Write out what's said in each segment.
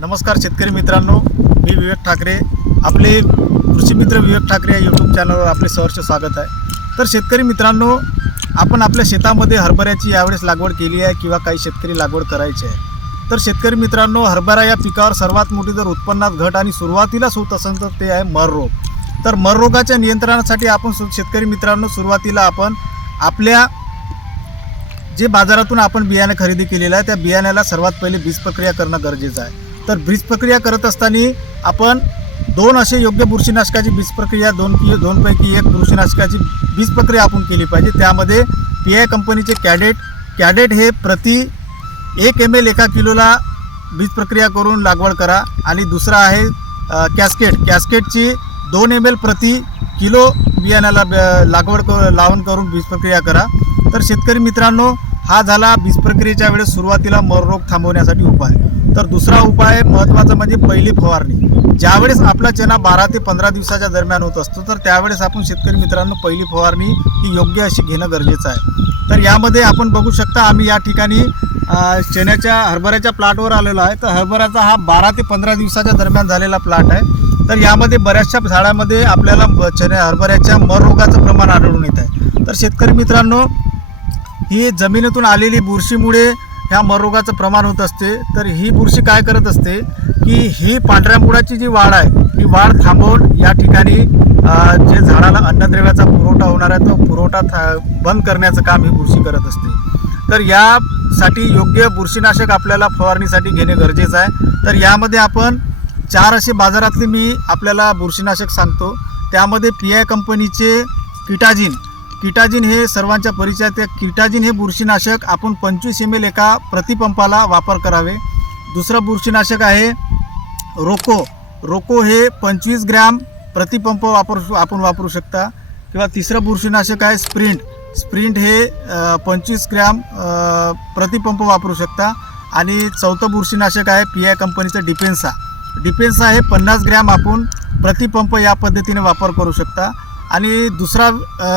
नमस्कार शेतकरी मित्रांनो, मी विवेक ठाकरे. आपले कृषी मित्र विवेक ठाकरे या यूट्यूब चॅनलवर आपले सहर्ष स्वागत आहे. तर शेतकरी मित्रांनो, आपण आपल्या शेतामध्ये हरभऱ्याची यावेळेस लागवड केली आहे किंवा काही शेतकरी लागवड करायची आहे. तर शेतकरी मित्रांनो, हरभरा या पिकावर सर्वात मोठी जर उत्पन्नात घट आणि सुरुवातीलाच होत असेल तर ते आहे मर रोग. तर मर रोगाच्या नियंत्रणासाठी आपण शेतकरी मित्रांनो सुरुवातीला आपण आपल्या जे बाजारातून आपण बियाणे खरेदी केलेलं आहे त्या बियाण्याला सर्वात पहिले बीज प्रक्रिया करणं गरजेचं आहे. तर बीज प्रक्रिया करत असताना आपण दोन असे योग्य बुरशीनाशकाची बीज प्रक्रिया दोन पैकी एक बुरशीनाशकाची बीज प्रक्रिया आपण केली पाहिजे. त्यामध्ये PI कंपनीचे कॅडेट हे प्रति 1 ml एका किलोला बीज प्रक्रिया करून लागवड करा. आणि दुसरा आहे कॅस्केटची 2 ml प्रति किलो बियाण्याला लावण करून बीज प्रक्रिया करा. तर शेतकरी मित्रांनो, हा झाला बीज प्रक्रियेच्या वेळेस सुरुवातीला मर रोग थांबवण्यासाठी उपाय. तर दुसरा उपाय महत्त्वाचा म्हणजे पहिली फवारणी. ज्यावेळेस आपला चणा 12 ते 15 दिवसाच्या दरम्यान होत असतो तर त्यावेळेस आपण शेतकरी मित्रांनो पहिली फवारणी ही योग्य अशी घेणं गरजेचं आहे. तर यामध्ये आपण बघू शकता, आम्ही या ठिकाणी हरभऱ्याच्या प्लॉटवर आलेलो आहे. तर हरभऱ्याचा हा 12 ते 15 दिवसाच्या दरम्यान झालेला प्लॉट आहे. तर यामध्ये बऱ्याचशा झाडामध्ये आपल्याला हरभऱ्याच्या मर रोगाचं प्रमाण आढळून येत आहे. तर शेतकरी मित्रांनो, ही जमिनीतून आलेली बुरशीमुळे ह्या मर रोगाचं प्रमाण होत असते. तर ही बुरशी काय करत असते की ही पांढऱ्या मुळाची जी वाढ आहे ही वाढ थांबवून या ठिकाणी जे झाडाला अन्नद्रव्याचा पुरवठा होणार आहे तो पुरवठा बंद करण्याचं काम ही बुरशी करत असते. तर यासाठी योग्य बुरशीनाशक आपल्याला फवारणीसाठी घेणे गरजेचं आहे. तर यामध्ये आपण 4 असे बाजारातले मी आपल्याला बुरशीनाशक सांगतो. त्यामध्ये PI कंपनीचे किटाजिन हे सर्वांच्या परिचयात. किटाजिन हे बुरशीनाशक आपण 25 ml एका प्रतिपंपाला वापर करावे. दुसरं बुरशीनाशक आहे रोको हे 25 ग्रॅम प्रतिपंप आपण वापरू शकता. किंवा तिसरं बुरशीनाशक आहे स्प्रिंट हे 25 ग्रॅम प्रतिपंप वापरू शकता. आणि चौथं बुरशीनाशक आहे PI कंपनीचं डिफेन्सा हे 50 ग्रॅम आपण प्रतिपंप या पद्धतीने वापर करू शकता. आणि दुसरा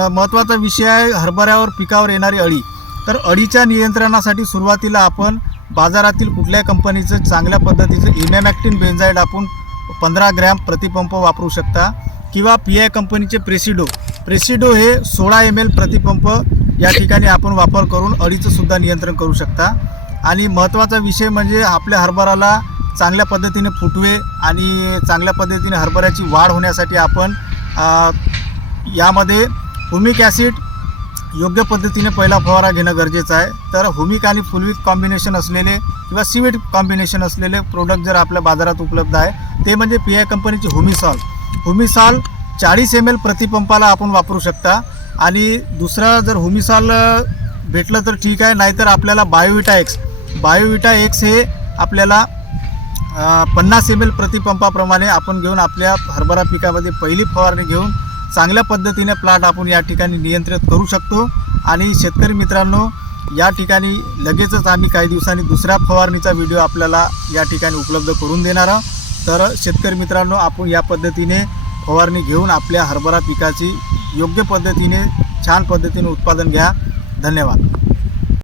महत्त्वाचा विषय आहे हरभऱ्यावर पिकावर येणारी अळी. तर अळीच्या नियंत्रणासाठी सुरुवातीला आपण बाजारातील कुठल्याही कंपनीचं चांगल्या पद्धतीचं इमॅमॅक्टिन बेंझाईड आपण 15 ग्रॅम प्रतिपंप वापरू शकता. किंवा PI कंपनीचे प्रेसिडो हे 16 ml प्रतिपंप या ठिकाणी आपण वापर करून अळीचं सुद्धा नियंत्रण करू शकता. आणि महत्त्वाचा विषय म्हणजे आपल्या हरभऱ्याला चांगल्या पद्धतीने फुटवे आणि चांगल्या पद्धतीने हरभऱ्याची वाढ होण्यासाठी आपण यामध्ये हुमिक ॲसिड योग्य पद्धतीने पहिला फवारा घेणं गरजेचं आहे. तर हुमिक आणि फुलविक कॉम्बिनेशन असलेले किंवा सीविड कॉम्बिनेशन असलेले प्रोडक्ट जर आपल्या बाजारात उपलब्ध आहे ते म्हणजे PI कंपनीचे हुमिसॉल 40 ml प्रतिपंपाला आपण वापरू शकता. आणि दुसरा जर हुमिसॉल भेटलं तर ठीक आहे, नाहीतर आपल्याला बायोविटा एक्स हे आपल्याला 50 ml प्रतिपंपाप्रमाणे आपण घेऊन आपल्या हरभरा पिकामध्ये पहिली फवारणी घेऊन चांगल्या पद्धतीने प्लॉट आपण या ठिकाणी नियंत्रित करू शकतो. आणि शेतकरी मित्रांनो, या ठिकाणी लगेचच आम्ही काही दिवसांनी दुसऱ्या फवारणीचा व्हिडिओ आपल्याला या ठिकाणी उपलब्ध करून देणार आहोत. तर शेतकरी मित्रांनो, आपण या पद्धतीने फवारणी घेऊन आपल्या हरभरा पिकाची योग्य पद्धतीने छान पद्धतीने उत्पादन घ्या. धन्यवाद.